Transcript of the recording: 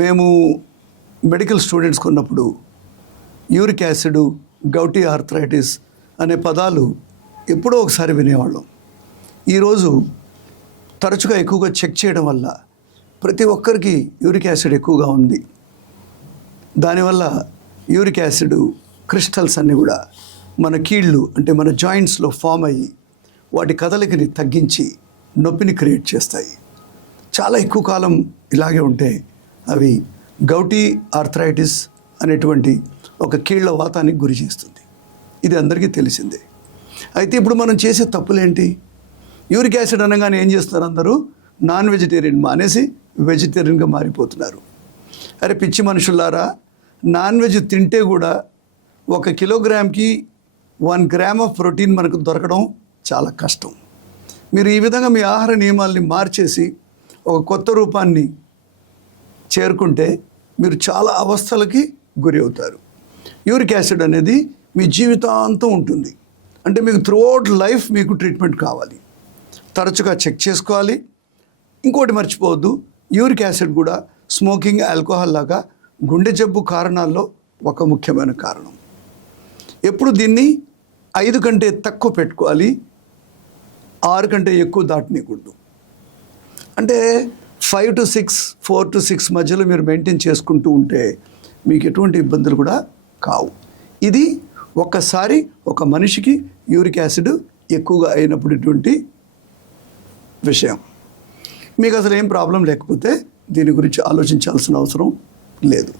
మేము మెడికల్ స్టూడెంట్స్కి ఉన్నప్పుడు యూరిక్ యాసిడ్, గౌటీ ఆర్థరైటిస్ అనే పదాలు ఎప్పుడో ఒకసారి వినేవాళ్ళం. ఈరోజు తరచుగా ఎక్కువగా చెక్ చేయడం వల్ల ప్రతి ఒక్కరికి యూరిక్ యాసిడ్ ఎక్కువగా ఉంది. దానివల్ల యూరిక్ యాసిడ్ క్రిస్టల్స్ అన్నీ కూడా మన కీళ్ళు అంటే మన జాయింట్స్లో ఫామ్ అయ్యి వాటి కదలికని తగ్గించి నొప్పిని క్రియేట్ చేస్తాయి. చాలా ఎక్కువ కాలం ఇలాగే ఉంటే అవి గౌటీ ఆర్థరైటిస్ అనేటువంటి ఒక కీళ్ళ వాతానికి గురి చేస్తుంది. ఇది అందరికీ తెలిసిందే. అయితే ఇప్పుడు మనం చేసే తప్పులేంటి? యూరిక్ యాసిడ్ అనగానే ఏం చేస్తున్నారు? అందరూ నాన్ వెజిటేరియన్ మానేసి వెజిటేరియన్గా మారిపోతున్నారు. అరే పిచ్చి మనుషులారా, నాన్ వెజ్ తింటే కూడా 1 కిలోగ్రామ్కి 1 గ్రామ్ ఆఫ్ ప్రోటీన్ మనకు దొరకడం చాలా కష్టం. మీరు ఈ విధంగా మీ ఆహార నియమాల్ని మార్చేసి ఒక కొత్త రూపాన్ని చేరుకుంటే మీరు చాలా అవస్థలకి గురి అవుతారు. యూరిక్ యాసిడ్ అనేది మీ జీవితాంతం ఉంటుంది. అంటే మీకు త్రూఅవుట్ లైఫ్ మీకు ట్రీట్మెంట్ కావాలి. తరచుగా చెక్ చేసుకోవాలి. ఇంకోటి మర్చిపోవద్దు, యూరిక్ యాసిడ్ కూడా స్మోకింగ్, ఆల్కహాల్ లాగా గుండె జబ్బు కారణాల్లో ఒక ముఖ్యమైన కారణం. ఎప్పుడు దీన్ని 5 కంటే తక్కువ పెట్టుకోవాలి, 6 కంటే ఎక్కువ దాటనీయకూడదు. అంటే 5 to 6, 4 to 6 మధ్యలో మీరు మెయింటైన్ చేసుకుంటూ ఉంటే మీకు ఎటువంటి ఇబ్బందులు కూడా కావు. ఇది ఒక్కసారి ఒక మనిషికి యూరిక్ యాసిడ్ ఎక్కువగా అయినప్పుడు విషయం. మీకు అసలు ఏం ప్రాబ్లం లేకపోతే దీని గురించి ఆలోచించాల్సిన అవసరం లేదు.